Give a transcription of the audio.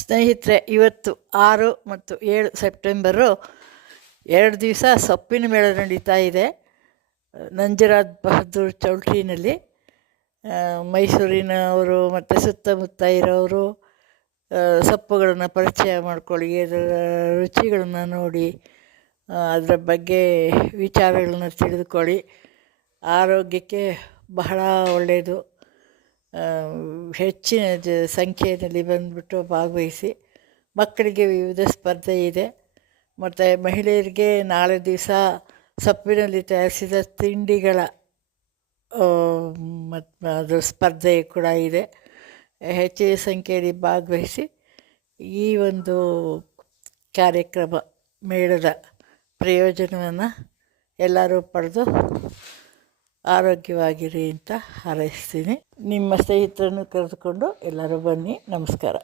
ಸ್ನೇಹಿತರೆ, ಇವತ್ತು ಆರು ಮತ್ತು ಏಳು ಸೆಪ್ಟೆಂಬರು ಎರಡು ದಿವಸ ಸೊಪ್ಪಿನ ಮೇಳ ನಡೀತಾ ಇದೆ. ನಂಜರಾಜ್ ಬಹದ್ದೂರ್ ಚೌಲ್ಟ್ರಿನಲ್ಲಿ ಮೈಸೂರಿನವರು ಮತ್ತು ಸುತ್ತಮುತ್ತ ಇರೋರು ಸೊಪ್ಪುಗಳನ್ನು ಪರಿಚಯ ಮಾಡ್ಕೊಳ್ಳಿ, ಅದರ ರುಚಿಗಳನ್ನು ನೋಡಿ ಅದರ ಬಗ್ಗೆ ವಿಚಾರಗಳನ್ನ ತಿಳಿದುಕೊಳ್ಳಿ. ಆರೋಗ್ಯಕ್ಕೆ ಬಹಳ ಒಳ್ಳೆಯದು ಹೆಚ್ಚಿನ ಜ ಸಂಖ್ಯೆಯಲ್ಲಿ ಬಂದುಬಿಟ್ಟು ಭಾಗವಹಿಸಿ ಮಕ್ಕಳಿಗೆ ವಿವಿಧ ಸ್ಪರ್ಧೆ ಇದೆ. ಮತ್ತು ಮಹಿಳೆಯರಿಗೆ ನಾಳೆ ದಿವಸ ಸೊಪ್ಪಿನಲ್ಲಿ ತಯಾರಿಸಿದ ತಿಂಡಿಗಳ ಮತ್ತು ಅದು ಸ್ಪರ್ಧೆ ಕೂಡ ಇದೆ. ಹೆಚ್ಚಿನ ಸಂಖ್ಯೆಯಲ್ಲಿ ಭಾಗವಹಿಸಿ ಈ ಒಂದು ಕಾರ್ಯಕ್ರಮ ಮೇಳದ ಪ್ರಯೋಜನವನ್ನು ಎಲ್ಲರೂ ಪಡೆದು ಆರೋಗ್ಯವಾಗಿರಿ ಅಂತ ಹಾರೈಸ್ತೀನಿ. ನಿಮ್ಮ ಸ್ನೇಹಿತರನ್ನು ಕರೆದುಕೊಂಡು ಎಲ್ಲರೂ ಬನ್ನಿ. ನಮಸ್ಕಾರ.